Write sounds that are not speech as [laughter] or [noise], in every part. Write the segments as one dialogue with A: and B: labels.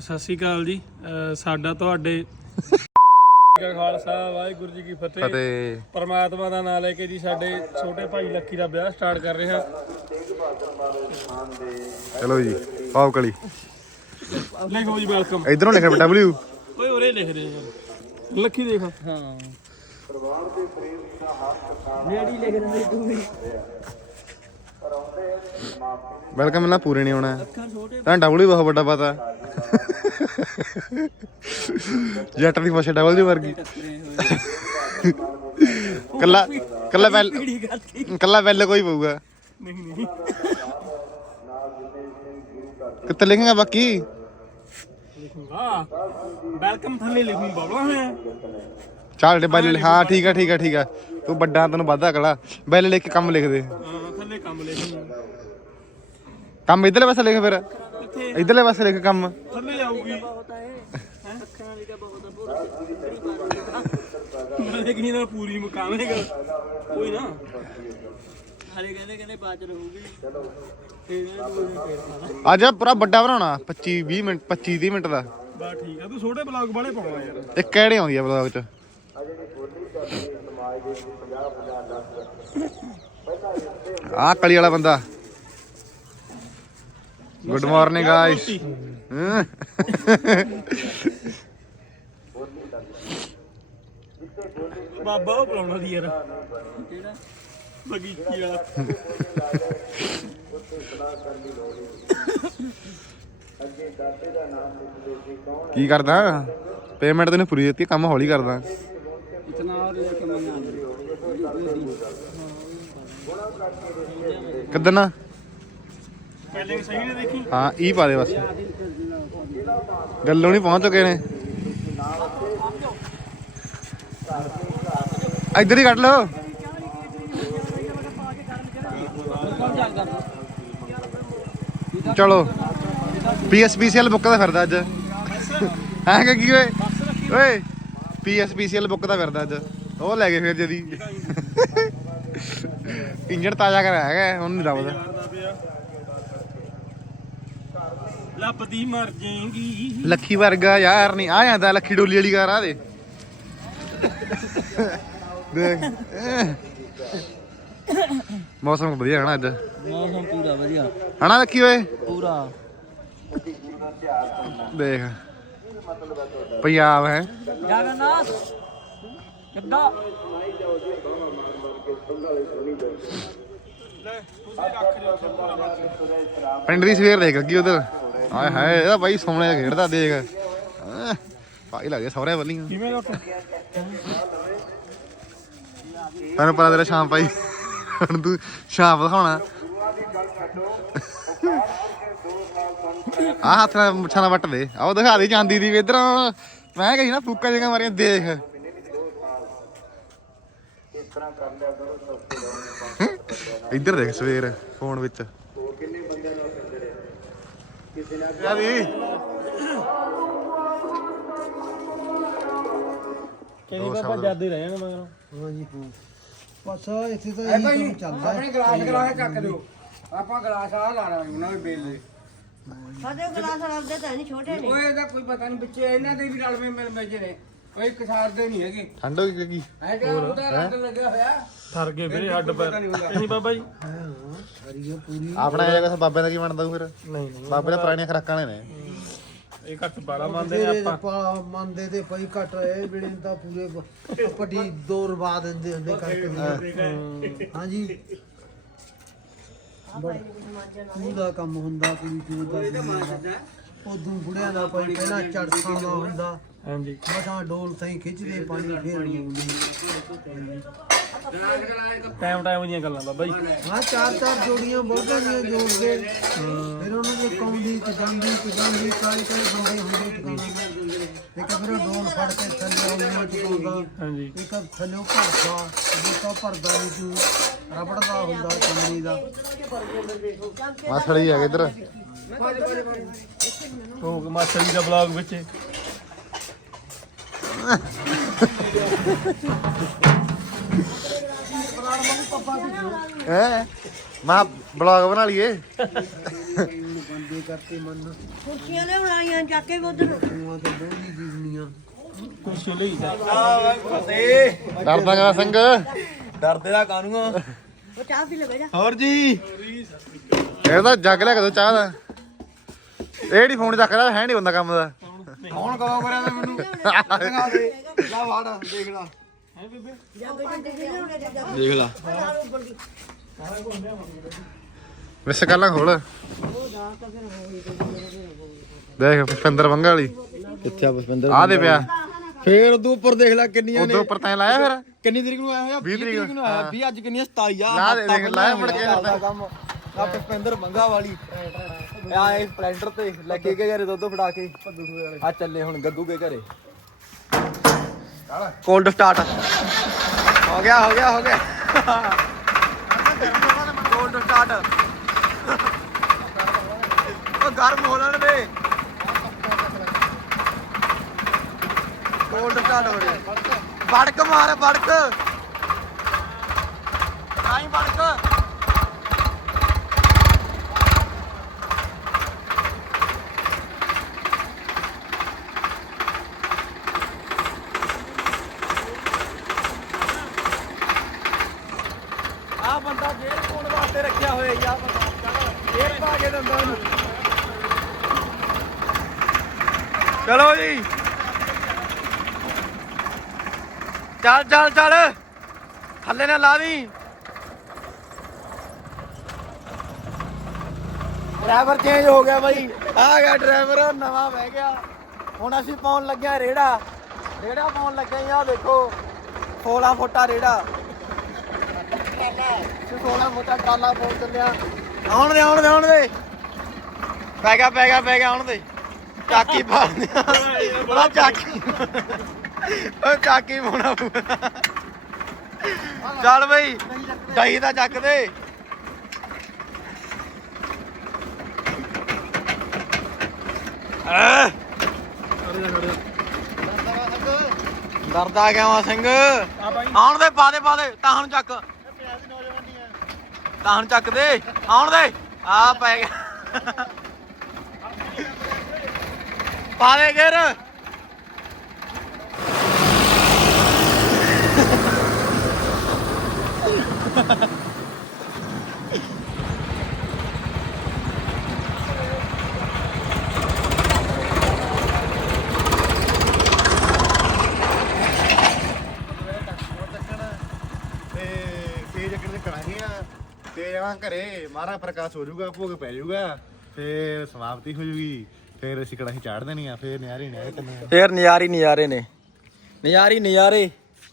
A: ਸਤਿ ਸ਼੍ਰੀ ਅਕਾਲ ਜੀ। ਅਹ ਸਾਡਾ ਤੁਹਾਡੇ ਕਾ ਖਾਲਸਾ ਵਾਹਿਗੁਰੂ ਜੀ ਕੀ ਫਤਿਹ।
B: ਫਤਿਹ।
A: ਪਰਮਾਤਮਾ ਦਾ ਨਾਮ ਲੈ ਕੇ ਜੀ ਸਾਡੇ ਛੋਟੇ ਭਾਈ ਲੱਕੀ ਦਾ ਵਿਆਹ ਸਟਾਰਟ ਕਰ ਰਹੇ ਹਾਂ।
B: ਚਲੋ ਜੀ ਪਾਓ ਕਲੀ।
A: ਲਿਖੋ ਜੀ ਵੈਲਕਮ
B: ਇਧਰੋਂ ਲਿਖਿਆ ਡਬਲਯੂ
A: ਓਏ ਉਰੇ ਲਿਖ ਰਹੇ ਹਾਂ। ਲੱਕੀ ਦੇਖ। ਹਾਂ।
B: ਵੈਲਕਮ ਨਾ ਪੂਰੇ ਨਹੀਂ ਆਉਣਾ ਤਾਂ ਡਬਲਯੂ ਬਹੁਤ ਵੱਡਾ ਪਤਾ। ਜੱਟ ਦੀ ਫਸਾ ਡਬਲਯੂ ਵਰਗੀ। ਕੱਲਾ ਕੱਲਾ ਵੈਲ ਕੱਲਾ ਵੈਲ ਕੋਈ ਪਊਗਾ।
A: ਨਹੀਂ ਨਹੀਂ
B: ਕਿੱਥੇ ਲਿਖੇਗਾ ਬਾਕੀ?
A: ਲਿਖੂੰਗਾ। ਵੈਲਕਮ ਥੱਲੇ ਲਿਖੂੰ ਬਾਬਾ ਮੈਂ।
B: ਚਾਲ ਡੇ ਬੈਲ ਹਾਂ ਠੀਕ ਆ ਠੀਕ ਆ ਠੀਕ ਆ। ਤੂੰ ਵੱਡਾ ਤੈਨੂੰ ਵਾਧਾ ਕਲਾ ਬੈਲ ਲਿਖ ਕੇ ਕੰਮ ਲਿਖ ਦੇ।
A: ਹਾਂ, ਥੱਲੇ ਕੰਮ ਲਿਖੂੰ।
B: ਕੰਮ ਇਧਰਲੇ ਪਾਸੇ ਲਿਖ ਫਿਰ। ਇਧਰਲੇ ਪਾਸੇ ਲਿਖ ਕੰਮ।
A: ਥੱਲੇ ਆਊਗੀ ਮੈਂ ਕੀ ਨਾ ਪੂਰੀ ਮੁਕਾਵੇਂਗਾ ਕੋਈ ਨਾ। ਹਲੇ ਕਹਿੰਦੇ ਕਹਿੰਦੇ ਬਾਅਦ ਚ ਰਹੂਗੀ। ਫੇਰ ਇਹਨਾਂ ਦੋ ਦਿਨ ਫੇਰ ਖਾਣਾ
B: ਅੱਜ ਪੂਰਾ ਵੱਡਾ ਬਣਾਉਣਾ 25 20 ਮਿੰਟ 25 30 ਮਿੰਟ ਦਾ।
A: ਬਾ ਠੀਕ ਆ ਤੂੰ ਛੋਟੇ ਬਲੌਗ ਵਾਲੇ ਪਾਉਣਾ ਯਾਰ।
B: ਇੱਕ ਕਿਹੜੇ ਆਉਂਦੀ ਆ ਬਲੌਗ ਚ? ਆ ਕਲੀ ਵਾਲਾ ਬੰਦਾ। ਗੁੱਡ ਮਾਰਨਿੰਗ ਗਾਇਸ
A: ਬਾਬਾ ਬੁਲਾਉਣਾ ਦੀ ਯਾਰ। ਕਿਹੜਾ ਬਗੀਚੀ ਵਾਲਾ।
B: ਕੀ ਕਰਦਾ? ਪੇਮੈਂਟ ਤੈਨੂੰ ਪੂਰੀ ਦਿੱਤੀ ਕੰਮ ਹੌਲੀ ਕਰਦਾ।
A: ਇਤਨਾ ਪਹਿਲੇ ਸਹੀ ਨੇ ਦੇਖੀ?
B: ਹਾਂ, ਈ ਪਾ ਦੇ ਬਸ। ਗੱਲੋਂ ਨਹੀਂ ਪਹੁੰਚ ਚੁੱਕੇ ਨੇ। ਇੱਧਰ ਹੀ ਕੱਢ ਲਓ। ਚਲੋ। ਪੀਐਸਪੀਸੀਐਲ ਬੁੱਕ ਦਾ ਫਿਰਦਾ ਅੱਜ। ਹੈ ਕਿ ਕੀ ਓਏ? ਓਏ ਪੀਐਸਪੀਸੀਐਲ ਬੁੱਕ ਦਾ ਫਿਰਦਾ ਅੱਜ। ਉਹ ਲੈ ਗਏ ਫਿਰ ਜਦੀ। ਇੰਜਣ ਤਾਜ਼ਾ ਕਰਾਇਆ ਹੈਗਾ ਹੁਣ ਨਹੀਂ ਲੱਭਦਾ
A: ਕਰਦਾ ਪਿਆ ਲੱਭਦੀ ਮਰ ਜਾਏਗੀ।
B: ਲੱਖੀ ਵਰਗਾ ਯਾਰ ਨਹੀਂ ਆ ਜਾਂਦਾ ਲੱਖੀ ਡੋਲੀ ਵਾਲੀ ਕਾਰ ਆ ਦੇ। ਦੇਖ। ਮੌਸਮ ਵਧੀਆ ਹੈ ਨਾ ਅੱਜ?
A: ਮੌਸਮ ਪੂਰਾ ਵਧੀਆ।
B: ਹਨਾ ਲੱਖੀ ਓਏ?
A: ਪੂਰਾ।
B: ਦੇਖ। ਪੰਜਾਬ ਹੈ।
A: ਜਗਨਨਾਥ ਕਿੱਦਾਂ?
B: ਪਿੰਡ ਦੀ ਸਵੇਰ ਦੇਖ ਅੱਗੀ ਉਧਰ। ਆਏ ਹਾਏ ਇਹਦਾ ਬਾਈ ਸੋਹਣੇ ਜਿਹਾ ਖੇਡਦਾ ਦੇਖ। ਹੈਂ, ਭਾਈ ਲੱਗਿਆ ਸਹੁਰੇ ਵੱਲੀਆਂ।
A: ਕਿਵੇਂ ਉੱਠ
B: ਤੈਨੂੰ ਪਤਾ ਤੇਰਾ ਸ਼ਾਮ ਭਾਈ ਹੁਣ ਤੂੰ ਸ਼ਾਮ ਦਿਖਾਉਣਾ। ਆ ਹੱਥ ਨਾਲ ਮੁੱਛਾਂ ਨਾਲ ਵੱਟ ਦੇ। ਦਿਖਾ ਦੇ ਚਾਂਦੀ ਦੀ ਇਧਰ। ਮੈਂ ਕਹੀ ਨਾ ਫੂਕਾ ਜਗਾ ਮਾਰੀਆਂ ਦੇਖ। ਇੱਧਰ ਦੇਖ ਸਵੇਰ ਫੋਨ ਵਿੱਚ। ਯਾਰੀ
A: ਕਿਹੜੀ ਬਾਬਾ ਜਾਦੇ ਰਹਿ ਜਾਣਾ ਮਗਰ?
C: ਬਸ ਇੱਥੇ ਤਾਂ ਇਹੀ ਕੰਮ ਚੱਲਦਾ।
D: ਆਪਣੇ ਗਲਾਸ ਗਲਾਸ ਚੱਕ ਦਿਓ। ਆਪਾਂ ਗਲਾਸ ਆ ਲਾਣਾ ਉਹਨਾਂ ਦੇ ਬੇਲ। ਦੇ
E: ਸਾਡੇ ਗਲਾਸ ਰੱਖਦੇ ਤਾਂ ਨਹੀਂ ਛੋਟੇ ਨੇ
D: ਓਏ ਇਹਦਾ ਕੋਈ ਪਤਾ ਨਹੀਂ ਵਿੱਚੇ ਇਹਨਾਂ ਦੇ ਵੀ ਰਲਵੇਂ ਮਿਲ ਮੇਜੇ ਨੇ। ਓਏ ਕਿਸਾਰ ਦੇ ਨਹੀਂ ਹੈਗੇ।
B: ਠੰਡ ਹੋ ਗਈ ਕੀ
D: ਐ ਕਿਹੜਾ ਉਹਦਾ ਰੰਗ ਲੱਗਿਆ ਹੋਇਆ।
A: ਥਰ ਗਏ ਵੀਰੇ ਹੱਡ ਪੈਰ। ਨਹੀਂ ਬਾਬਾ ਜੀ।
C: ਹਰੀਓ ਪੂਰੀ
B: ਆਪਣਾ ਇਹ ਬਾਬੇ ਦਾ ਕੀ ਬਣਦਾ ਫਿਰ?
A: ਨਹੀਂ ਨਹੀਂ
B: ਬਾਬੇ ਦਾ ਪੁਰਾਣੀਆਂ ਖਰਾਕਾਂ ਨੇ। ਨੇ
A: ਇਹ ਘੱਟ ਬਾਲਾ ਮੰਨਦੇ ਨੇ ਆਪਾਂ।
C: ਮੰਨਦੇ ਤੇ ਪਈ ਘਟ ਇਹ ਵੇਲੇ ਤਾਂ ਪੂਰੇ ਪੱਟੀ ਦੋ ਰਵਾ ਦਿੰਦੇ ਹੁੰਦੇ ਕਰਕੇ ਹਾਂਜੀ। ਤੂੰ ਦਾ ਕੰਮ ਹੁੰਦਾ ਕੁੜੀ ਚੂਰ ਦਾ ਕੁੜੀਆਂ ਦਾ ਉਦੋਂ ਬੁੜਿਆਂ ਦਾ ਪਈ ਪਹਿਲਾਂ ਚੜਸਾਂ ਦਾ ਹੁੰਦਾ।
A: ਹਾਂਜੀ।
C: ਮਸਾਂ ਡੋਲ ਥਈ ਖਿੱਚਦੇ ਪਾਣੀ ਫੇਰ ਆਉਂਦੀ
A: ਟਾਈਮ ਟਾਈਮ ਦੀਆਂ ਗੱਲਾਂ ਬਾਬਾ ਜੀ।
C: ਹਾਂ ਚਾਰ ਚਾਰ ਜੋੜੀਆਂ ਬਹੁਤਾਂ ਦੀਆਂ ਜੋੜਦੇ ਫਿਰ ਉਹਨਾਂ ਦੇ ਕੌਂਦੀ ਚ ਜਾਂਦੀ ਚ ਜਾਂਦੀ ਕਾਲੇ ਕਾਲੇ ਬੰਦੇ ਹੁੰਦੇ ਟਿਕਾਣਾ ਇੱਕ ਫਿਰ ਉਹ ਡੋਲ ਫੜ ਕੇ ਥੱਲੇ ਆਉਂਦਾ ਟਿਕਾਉਂਦਾ
A: ਹਾਂਜੀ।
C: ਇੱਕ ਥੱਲੇ ਭਰਦਾ ਦੂਸਰਾ ਭਰਦਾ ਨਹੀਂ ਤੂੰ ਰਬੜ ਦਾ ਹੁੰਦਾ ਚਮੜੀ ਦਾ।
B: ਮਾਸੜੀ ਆ ਇੱਧਰ।
A: ਉਹ ਜੀ ਦਾ ਬਲੌਗ ਵਿੱਚ।
B: ਹੈ? ਮਾ ਬਲੌਗ ਬਣਾ ਲਈਏ।
C: ਬੰਦੇ ਕਰਤੇ ਮਨ
E: ਕੁਰਸੀਆਂ ਨੇ ਬਣਾਈਆਂ ਚੱਕ ਕੇ ਉਧਰ।
C: ਤੂੰ ਤੇ ਦੋਹੀ ਜੀਵਨੀਆਂ
F: ਕੁਰਸੀ ਲਈ ਜਾ।
B: ਡਰਦਾ ਗਾ ਸਿੰਘ
F: ਡਰਦੇ ਦਾ ਕਾਨੂੰ ਆ?
E: ਉਹ ਚਾਹ ਪੀ ਲੈ ਬੈਜਾ
F: ਹੋਰ ਜੀ।
B: ਇਹਦਾ ਜੱਗ ਲੈ ਕੇ ਦੋ ਚਾਹ ਦਾ। ਇਹ ਨੀ ਫੋਨ ਚੱਕਦਾ ਹੈ ਨਹੀਂ ਬੰਦਾ ਕੰਮ ਦਾ।
D: ਕੌਣ ਕਦੋਂ ਕਰਿਆ ਮੈਨੂੰ? ਦਿਖਾ ਦੇ ਵਾੜ ਦੇਖ ਲਾ
F: ਦੇਖ ਲਾ।
B: ਵਿਸ ਕੱਲਾ ਖੋਲ। ਦੇਖ ਪੁਸ਼ਪਿੰਦਰ ਬੰਗਾ ਵਾਲੀ।
F: ਕਿੱਥੇ ਆ ਪੁਸ਼ਪਿੰਦਰ?
B: ਆ ਦੇ ਪਿਆ।
F: ਫੇਰ ਉਦੋਂ ਉੱਪਰ ਦੇਖ ਲੈ ਕਿੰਨੀਆਂ
B: ਉਦੋਂ ਉੱਪਰ ਤੈਂ ਲਾਇਆ ਫਿਰ।
F: ਕਿੰਨੀ ਤਰੀਕ ਨੂੰ ਆਇਆ ਹੋਇਆ?
B: 20 ਤਰੀਕ
F: ਨੂੰ ਆਇਆ। 20 ਅੱਜ ਕਿੰਨੀ ਆ 27 ਆ
B: ਲਾ ਦੇ, ਦੇਖ, ਲਾਇਆ ਮੁੜ ਕੇ
F: ਕੰਮ। ਆ ਪੁਸ਼ਪਿੰਦਰ ਬੰਗਾ ਵਾਲੀ। ਆ, ਇਹ ਸਪਲੈਂਡਰ ਤੇ ਲੱਗੇ ਕੇ ਘਰੇ ਦੁੱਧ ਫੜਾ ਕੇ। ਆ ਚੱਲੇ ਹੁਣ ਗੱਗੂ ਕੇ ਘਰੇ। Cold start. ਹੋ ਗਿਆ ਹੋ ਗਿਆ ਹੋ ਗਿਆ। Cold start. ਉਹ ਗਰਮ ਹੋ ਲੈਣ ਦੇ। ਕੋਲਡ ਸਟਾਰਟ ਹੋ ਰਿਹਾ। ਵੜਕ ਮਾਰ, ਵੜਕ ਆਈ ਵੜਕ ਆ ਬੰਦਾ ਜੇਲ੍ਹ ਪਾਉਣ ਵਾਸਤੇ ਰੱਖਿਆ ਹੋਇਆ ਹੀ ਆ ਬੰਦਾ ਜੇਲ੍ਹ ਪਾ ਕੇ ਦਿੰਦਾ ਉਹਨੂੰ ਚਲੋ ਜੀ ਚੱਲ ਚੱਲ ਚੱਲ। ਥੱਲੇ ਨਾ ਲਾ ਡਰਾਈਵਰ ਚੇਂਜ ਹੋ ਗਿਆ ਬਾਈ। ਆ ਗਿਆ ਡਰਾਈਵਰ, ਨਵਾਂ ਬਹਿ ਗਿਆ। ਹੁਣ ਅਸੀਂ ਪਾਉਣ ਲੱਗਿਆ ਰੇੜਾ। ਰੇੜਾ ਪਾਉਣ ਲੱਗੇ ਆ ਦੇਖੋ। 16 ਫੁੱਟਾ ਰੇੜਾ। 16 ਫੁੱਟਾ ਟਾਲਾ ਪਾਉਣ ਚੱਲਿਆ। ਆਉਣ ਦੇ ਆਉਣ ਦੇ ਆਉਣ ਦੇ। ਪੈ ਗਿਆ ਪੈ ਗਿਆ ਪੈ ਗਿਆ, ਆਉਣ ਦੇ। ਚਾਕੀ ਪਾ ਦਿਆ ਬੜਾ ਚਾਕੀ। ਉਹ ਚਾਕੀ ਪਾਉਣਾ ਪਊਗਾ। ਚੱਲ ਬਈ, ਦਹੀਂ ਦਾ ਚੱਕ ਦੇ। ਐ। ਡਰਦਾ ਕਿਉਂ ਆ ਸਿੰਘ? ਆਉਣ ਦੇ, ਪਾ ਦੇ ਪਾ ਦੇ, ਤਾਂ ਹੁਣ ਚੱਕ। ਤਾਂ ਹੁਣ ਚੱਕ ਦੇ, ਆਉਣ ਦੇ। ਆ ਪੈ ਗਿਆ। ਪਾ ਦੇ, ਗੇਰ।
B: ਤੇ ਤੇ ਜਾਵਾਂ ਘਰੇ ਮਾਰਾ ਪ੍ਰਕਾਸ਼ ਹੋ ਜਾਊਗਾ ਭੋਗ ਪੈ ਜਾਊਗਾ ਫੇਰ ਸਮਾਪਤੀ ਹੋ ਜੂਗੀ ਫੇਰ ਅਸੀਂ ਕੜਾਹੀ ਚਾੜ ਦੇਣੀ ਆ ਫੇਰ ਨਿਆਰੇ ਨਿਆਰੇ ਕੰਨੇ
F: ਫੇਰ ਨਜ਼ਾਰੀ ਨਜ਼ਾਰੇ ਨੇ। ਨਜ਼ਾਰੀ ਨਜ਼ਾਰੇ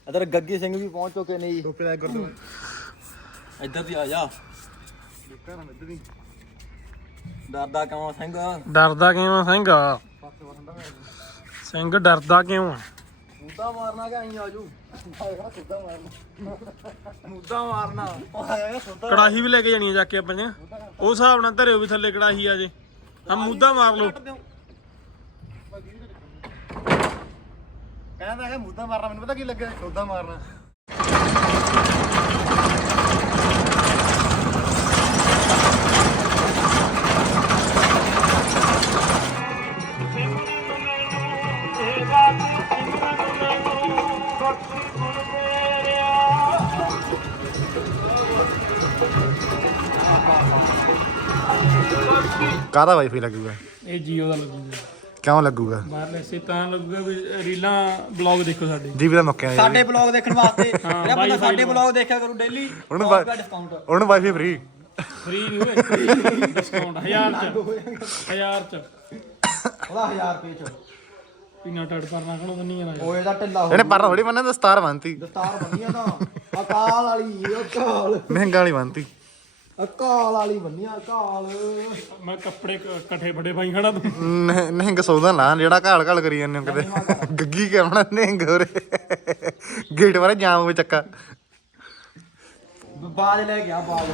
F: ਇਧਰ ਗੱਗੀ ਸਿੰਘ ਵੀ ਪਹੁੰਚ ਚੁੱਕੇ ਨੇ
B: ਦਾ ਗੁਰਦੁਆਰਾ।
F: ਇੱਧਰ ਦੀ ਆ ਜਾ। ਡਰਦਾ ਕਿਉਂ ਸਿੰਘ?
A: ਡਰਦਾ ਕਿਉਂ ਸਿੰਘ? ਸਿੰਘ ਡਰਦਾ ਕਿਉਂ
F: ਮੁੱਦਾ ਮਾਰਨਾ ਕਿ ਆਈ ਆਜੂ? ਮੁੱਦਾ ਮਾਰਨਾ।
A: ਕੜਾਹੀ ਵੀ ਲੈ ਕੇ ਜਾਣੀ ਆ ਜਾ ਕੇ ਆਪਾਂ ਨੇ। ਉਹ ਹਿਸਾਬ ਨਾਲ ਧਰਿਓ ਵੀ ਥੱਲੇ ਕੜਾਹੀ ਆ ਜੇ। ਆ ਮੁੱਦਾ ਮਾਰ ਲਓ।
B: ਕਹਿੰਦਾ ਹੈ ਮੁੱਦਾ ਮਾਰਨਾ ਮੈਨੂੰ ਪਤਾ ਕੀ ਲੱਗਿਆ ਸੋਦਾ ਮਾਰਨਾ। ਕਾਹਦਾ ਵਾਈਫਾਈ ਲੱਗੂਗਾ?
A: ਇਹ ਜੀਓ ਦਾ ਲੱਗੂਗਾ।
B: ਕਿਉਂ ਲੱਗੂਗਾ?
A: ਬਾਹਰ ਸੇ ਤਾਂ ਲੱਗੂਗਾ ਵੀ ਰੀਲਾਂ ਬਲੌਗ ਦੇਖੋ ਸਾਡੇ।
B: ਜੀਬੀ ਦਾ ਮੁੱਕਿਆ ਯਾਰ
F: ਸਾਡੇ ਬਲੌਗ ਦੇਖਣ ਵਾਸਤੇ। ਜਿਹੜਾ ਬੰਦਾ ਸਾਡੇ ਬਲੌਗ ਦੇਖਿਆ ਕਰੂ ਡੇਲੀ
B: ਉਹਨੂੰ ਬਾ-
F: ਡਿਸਕਾਊਂਟ
B: ਉਹਨੂੰ ਵਾਈਫਾਈ ਫ੍ਰੀ
A: ਫ੍ਰੀ ਨਹੀਂ ਹੋਏ। ਡਿਸਕਾਊਂਟ 1000 ਚ। 1000 ਚ।
F: ਉਹਦਾ 1000 ਰੁਪਏ ਚ।
A: ਟੜ ਪਰਨਾ ਖਣੋ ਬੰਨੀ ਨਾ
F: ਉਹ ਇਹਦਾ ਢਿੱਲਾ ਹੋ
B: ਇਹਨੇ ਪਰ ਥੋੜੀ ਬੰਨੇ ਦਸਤਾਰ ਬੰਨਤੀ।
F: ਦਸਤਾਰ ਬੰਨੀਆਂ ਤਾਂ। ਅਕਾਲ ਵਾਲੀ ਅਕਾਲ
B: ਮਹਿੰਗਾ ਵਾਲੀ ਬੰਨਤੀ।
F: ਅਕਾਲ ਵਾਲੀ ਬੰਨੀਆਂ ਅਕਾਲ
A: ਮੈਂ ਕੱਪੜੇ ਕ- ਇਕੱਠੇ ਫੜੇ ਪਾਈ ਖੜਾ ਤੂੰ।
B: ਨਿਹੰਗ ਸੌਦਾ ਲਾ ਜਿਹੜਾ ਘਾਲ ਘਾਲ ਕਰੀ ਜਾਂਦੇ ਹੋ ਕਿਤੇ। ਗੱਗੀ ਕਹਿਣਾ ਨਿਹੰਗ ਹੋਰੇ ਗੇਟ ਵਾਲੇ ਜਾਮ ਵਿੱਚ ਚੱਕਾ।
F: ਬਾਜ ਲੈ ਗਿਆ ਬਾਜ।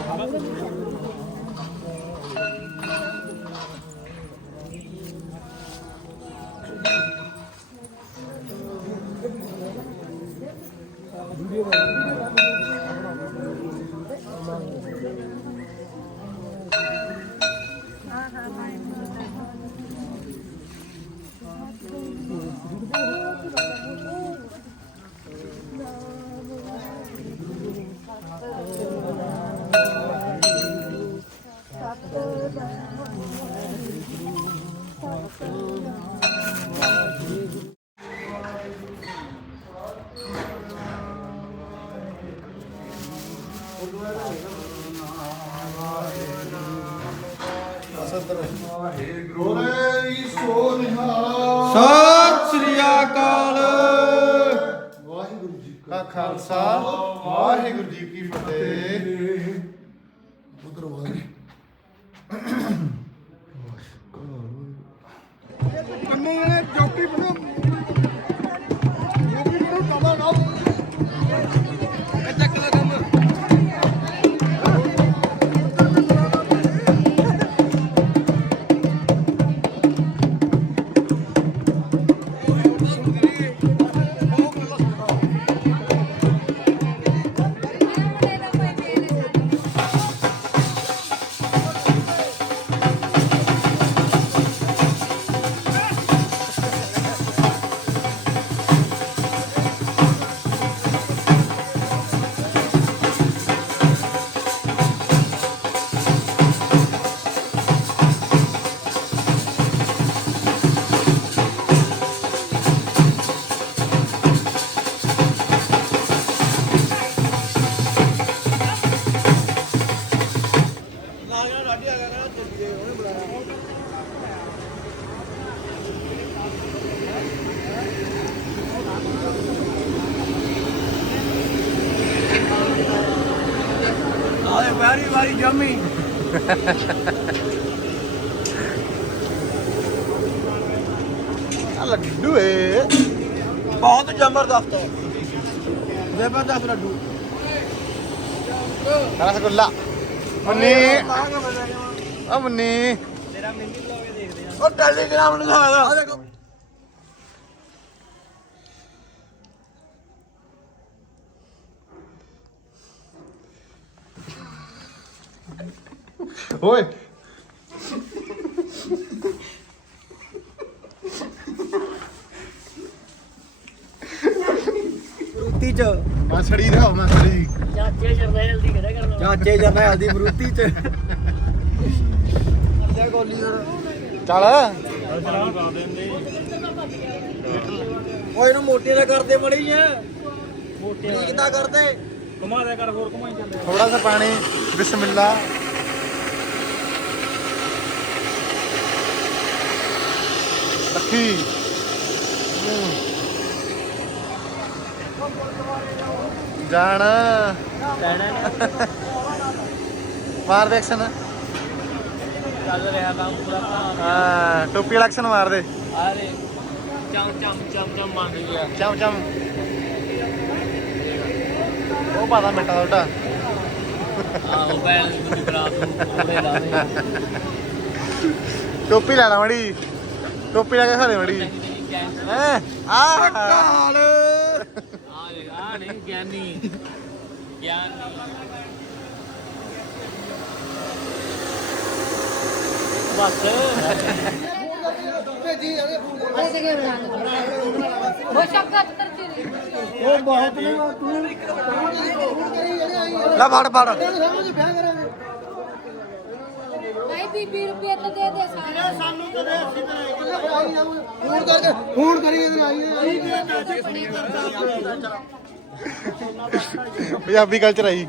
G: ਆਏ ਵਾਰੀ ਵਾਰੀ ਜੰਮੀ।
D: ਆ ਲੱਡੂ ਏ। ਬਹੁਤ ਜ਼ਬਰਦਸਤ ਹੈ ਜ਼ਬਰਦਸਤ ਲੱਡੂ।
B: ਰਸਗੁੱਲਾ। ਮੁੰਨੀ। ਆ ਮੁੰਨੀ।
D: ਉਹ ਟੈਲੀਗ੍ਰਾਮ ਨੂੰ ਲਾਇਆ ਆ ਦੇਖੋ।
B: ਓਏ
F: ਫਰੂਤੀ ਚ।
B: ਮਸੜੀ ਦਾ ਮਸੜੀ
H: ਚਾਚੇ ਜਰਨੈਲ ਦੀ ਕਿਹੜਾ ਕਰਨਾ?
F: ਚਾਚੇ ਜਰਨੈਲ ਦੀ ਫਰੂਤੀ ਚ।
B: ਚੱਲ।
F: ਓਏ ਇਹਨੂੰ ਮੋਟੇ ਦਾ ਕਰਦੇ ਮੜੀ ਐ ਮੋਟੇ ਕਿਦਾਂ ਕਰਦੇ
A: ਘੁਮਾ ਦਿਆ ਕਰ ਹੋਰ ਘੁਮਾਈ ਚੱਲੇ
B: ਥੋੜਾ ਸਾ ਪਾਣੀ ਬਿਸਮਿਲ੍ਲਾ। ਰੱਖੀ ਜਾਣ। ਮਾਰ ਦੇ ਐਕਸ਼ਨ
G: ਚੱਲ ਰਿਹਾ ਕੰਮ ਪੂਰਾ
B: ਹਾਂ ਟੋਪੀ ਵਾਲਾ ਐਕਸ਼ਨ ਮਾਰ ਦੇ।
G: ਆਰੇ ਚਮ ਚਮ ਚਮ ਚਮ ਮੰਗ ਗਿਆ
B: ਚਮ ਚਮ। ਉਹ ਪਾਦਾ ਮਿੰਟਾ ਤੁਹਾਡਾ
G: ਆਹੋ ਬੈਲ ਦੀ ਬਰਾਤ ਨੂੰ ਉਹਦੇ ਲਾ ਦੇ
B: ਟੋਪੀ ਲੈ ਲਾ ਮੜੀ। ਟੋਪੀ ਲੈ ਕੇ ਖਾ ਦੇ ਮੜੀ। ਹੈ? ਆ
G: ਆ ਦੇਖ, ਆ ਨਹੀਂ ਗਿਆਨੀ। ਗਿਆਨੀ। ਬਸ।
H: ਉਹ
F: ਬਹੁਤ ਨੇ ਤੂੰ
D: ਲੈ ਫੜ ਫੜ।
H: ਨਹੀਂ ਬੀਬੀ ਰੁਪਏ ਤਾਂ ਦੇ ਦੇ ਸਾਨੂੰ
F: ਫੋਨ ਕਰਕੇ ਫੋਨ ਕਰੀ ਇਹਦੇ ਆਈ
B: ਪੰਜਾਬੀ ਕਲਚਰ ਆਈ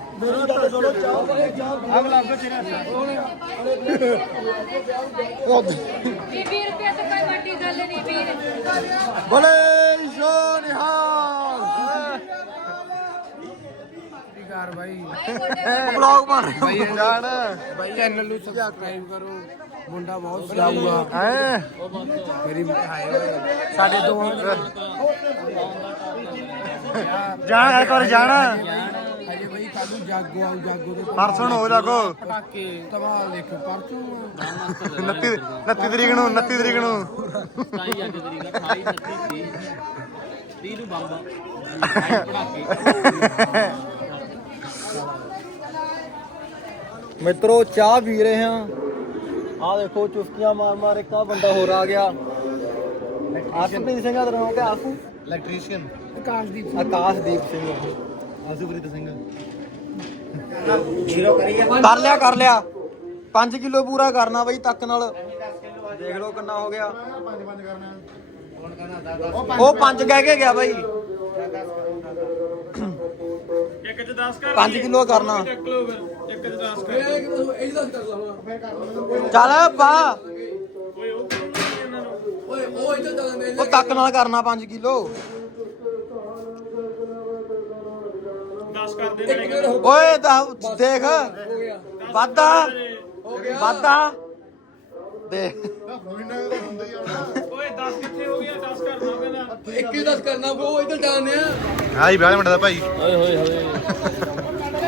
H: ਬੀਬੀ ਰੁਪਏ ਤਾਂ ਕੋਈ ਵੱਡੀ ਗੱਲ ਨਹੀਂ ਵੀਰ।
D: ਬਲੇ ਸੋ ਨਿਹਾਲ ਬਲੌਗ ਬਣ ਰਿਹਾ।
B: ਜਾਣ।
F: ਭਾਈ ਚੈਨਲ ਨੂੰ ਸਬਸਕ੍ਰਾਈਬ ਕਰੋ। ਮੁੰਡਾ ਬਹੁਤ ਸਜਾਊਗਾ
B: ਹੈ?
F: ਮੇਰੀ ਸਾਡੇ ਦੋਵਾਂ
B: ਜਾਣ ਇੱਕ ਵਾਰ ਜਾਣਾ।
F: ਅਜੇ ਭਾਈ ਕੱਲੂ ਜਾਗੋ ਆਉ ਜਾਗੋ ਦੇ
B: ਪਰਸੋਂ ਹੋ ਜਾਗੋ।
F: ਪਟਾਕੇ ਧਮਾਲ ਦੇਖੋ ਪਰਸੋਂ
B: 29 29 ਤਰੀਕ ਨੂੰ 29 ਤਰੀਕ ਨੂੰ।
G: ਤਾਈ ਅੱਜ ਤਰੀਕ 28 29 30 ਨੂੰ ਬੰਬ। [laughs] ਪੜਾਕੇ
F: ਮਿੱਤਰੋ ਚਾਹ ਪੀ ਰਹੇ ਹਾਂ। ਆ ਦੇਖੋ ਚੁਸਕੀਆਂ ਮਾਰ ਮਾਰ ਇੱਕ ਆ ਬੰਦਾ ਹੋਰ ਆ ਗਿਆ। ਆਸੂਪ੍ਰੀਤ ਸਿੰਘ ਦਾ ਨਾਮ ਕਿ ਆਸੂ
B: ਇਲੈਕਟ੍ਰੀਸ਼ੀਅਨ
F: ਆਕਾਸ਼ਦੀਪ ਆਕਾਸ਼ਦੀਪ ਸਿੰਘ
B: ਆਸੂਪ੍ਰੀਤ ਸਿੰਘ।
D: ਕਰ ਲਿਆ ਕਰ ਲਿਆ।
F: 5 ਕਿਲੋ ਪੂਰਾ ਕਰਨਾ ਬਈ ਤੱਕ ਨਾਲ। ਦੇਖ ਲਓ ਕਿੰਨਾ ਹੋ ਗਿਆ।
B: ਪੰਜ ਪੰਜ ਕਰਨਾ
F: ਉਹ 5 ਕਹਿ ਕੇ ਗਿਆ ਬਾਈ।
A: ਇੱਕ ਚ 10 ਕਰ
F: 5 ਕਿਲੋ ਕਰਨਾ।
A: ਇੱਕ ਚ 10 ਕਰ
D: ਇਹ ਦੱਸ ਕਰ ਲਾਵਾਂ
F: ਚੱਲ ਪਾ।
A: ਓਏ ਉਹ ਕਿਉਂ ਨਹੀਂ ਇਹਨਾਂ ਨੂੰ?
D: ਓਏ ਉਹ ਇੱਧਰ ਚੱਲ ਮੇਰੇ
F: ਉਹ ਤੱਕ ਨਾਲ ਕਰਨਾ 5 ਕਿਲੋ।
A: 10 ਕਰ ਦੇ
F: ਓਏ ਦੇਖ। ਵਾਦਾ
D: ਹੋ ਗਿਆ।
F: ਵਾਦਾ ਦੇਖ।
A: ਓਏ 10 ਕਿੱਥੇ ਹੋ ਗਿਆ? 10 ਕਰਨਾ
D: ਇੱਕ ਹੀ ਦੱਸ ਕਰਨਾ ਉਹ ਇੱਧਰ ਜਾਣੇ ਆ
B: ਹਾਂ ਜੀ ਵਿਆਹ ਮੁੰਡਾ ਦਾ ਭਾਈ।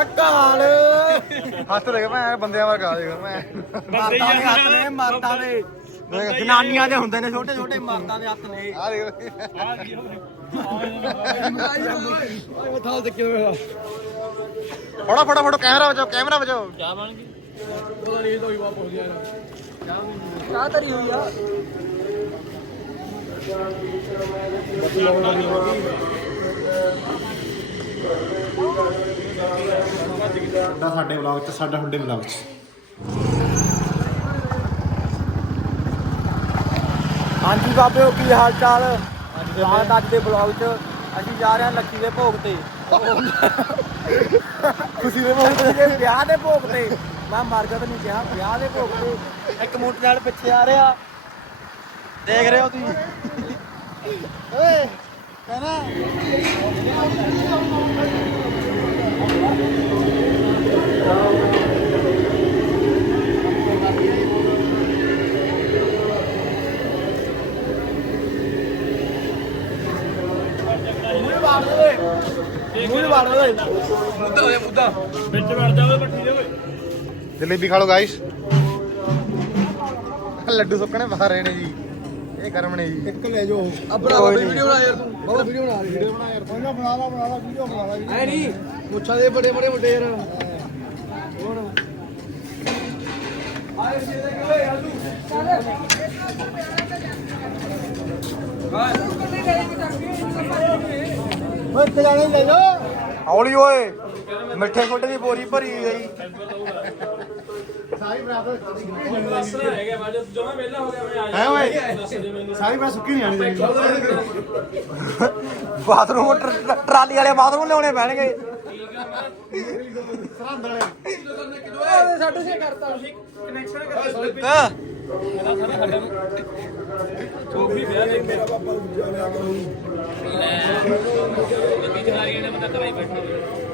F: ਅਕਾਲ।
B: ਹੱਥ ਦੇਖ ਮੈਂ ਬੰਦਿਆਂ ਵਰਗਾ ਦੇਖ ਮੈਂ
F: ਮਰਦਾਂ ਦੇ ਹੱਥ ਨੇ ਮਰਦਾਂ ਦੇ। ਜਨਾਨੀਆਂ ਦੇ ਹੁੰਦੇ ਨੇ ਛੋਟੇ ਛੋਟੇ ਮਰਦਾਂ ਦੇ ਹੱਥ ਨੇ।
B: ਆ ਦੇਖ।
D: ਓਏ ਮਥਾਲ ਤੇ ਕਿਵੇਂ ਹੋਇਆ
B: ਫੜੋ ਫੜੋ ਫੜੋ ਕੈਮਰਾ ਵਜਾਓ ਕੈਮਰਾ ਵਜਾਓ।
D: ਪਤਾ ਨਹੀਂ ਇਹ ਤਾਂ ਹੀ ਵਾਪਸ ਹੋ ਗਿਆ
F: ਕਾ ਤਰੀ ਹੋਈ ਆ?
B: ਦਾ ਸਾਡੇ ਵਲੌਗ 'ਚ ਸਾਡਾ ਹੁੰਡੇ ਵਲੌਗ 'ਚ।
F: ਹਾਂਜੀ ਬਾਬਿਓ ਕੀ ਹਾਲ ਚਾਲ ਅੱਜ ਅੱਜ ਦੇ ਬਲੌਗ 'ਚ ਅਸੀਂ ਜਾ ਰਹੇ ਹਾਂ ਲੱਕੀ ਦੇ ਭੋਗ ਤੇ। ਖੁਸ਼ੀ ਦੇ ਭੋਗ ਤੇ। ਵਿਆਹ ਦੇ ਭੋਗ ਤੇ। ਮੈਂ ਮਰਗਤ ਨਹੀਂ ਕਿਹਾ ਵਿਆਹ ਦੇ ਭੋਗ ਤੇ। ਇੱਕ ਮੋਟਰਸਾਈਕਲ ਪਿੱਛੇ ਆ ਰਿਹਾ। ਦੇਖ ਰਹੇ ਹੋ ਤੁਸੀਂ? ਓਏ।
B: ਜਲੇਬੀ ਖਾ ਲਓ ਗਾਇਸ ਲੱਡੂ ਸੁੱਕਣੇ ਬਾਹਰ ਰਹੇ ਨੇ ਜੀ। ਇਹ ਗਰਮ ਨੇ ਜੀ।
D: ਇੱਕ ਲੈ ਜਾਓ। ਆ ਬਣਾ ਵੀਡੀਓ ਬਣਾ ਯਾਰ ਤੂੰ। ਬਹੁਤ ਵੀਡੀਓ ਬਣਾ ਰਹੀ ਵੀਡੀਓ ਬਣਾ ਯਾਰ। ਕੋਈ ਨਾ ਬਣਾ ਲਾ ਬਣਾ ਲਾ ਵੀਡੀਓ ਬਣਾ ਲਾ ਐ ਨਹੀਂ ਮੁੱਛਾਂ ਦੇ ਬੜੇ ਬੜੇ ਵੱਡੇ ਯਾਰ। ਹੋਰ। ਆਏ ਸੀ ਦੇ ਓਏ ਆਲੂ?
F: ਓਏ ਇੱਥੇ ਜਾਣਾ ਲੈ ਜਾ ਹੌਲੀ ਓਏ ਮਿੱਠੇ ਛੋਟੇ ਦੀ ਬੋਰੀ ਭਰੀ ਗਈ
B: ਸਾਰੀ ਬਰਾਦਰ
A: ਦੱਸ ਰਿਹਾ ਹੈਗਾ ਮੈਂ ਜਦ ਜਮਾ ਵਿਹਲਾ ਹੋ ਗਿਆ ਮੈਂ ਆ
B: ਹੈ ਓਏ?
A: ਦੱਸ ਦੇ ਮੈਨੂੰ।
B: ਸਾਰੀ ਬਰਾ ਸੁੱਕੀ ਨਹੀਂ ਆਣੀ ਚਾਹੀਦੀ
F: ਬਾਥਰੂਮ ਟਰ- ਟਰਾਲੀ ਵਾਲੇ ਬਾਥਰੂਮ ਲਿਆਉਣੇ ਪੈਣਗੇ।
B: ਸਰਹੰਦ ਵਾਲੇ।
D: ਸਾਡੇ ਸੇ ਕਰਤਾ
A: ਕਨੈਕਸ਼ਨ ਕਰ
F: ਹਾਂ
A: ਵੀ ਵਿਆਹ ਦੇ ਮੇਰਾ
D: ਬਾਬਾ ਉੱਜਾ ਲਿਆ ਕਰੋ
A: ਲੱਗੀ ਜਨਾਰੀਆਂ ਨੇ ਬੰਦਾ ਕਰਾਈ ਬੈਠਾ।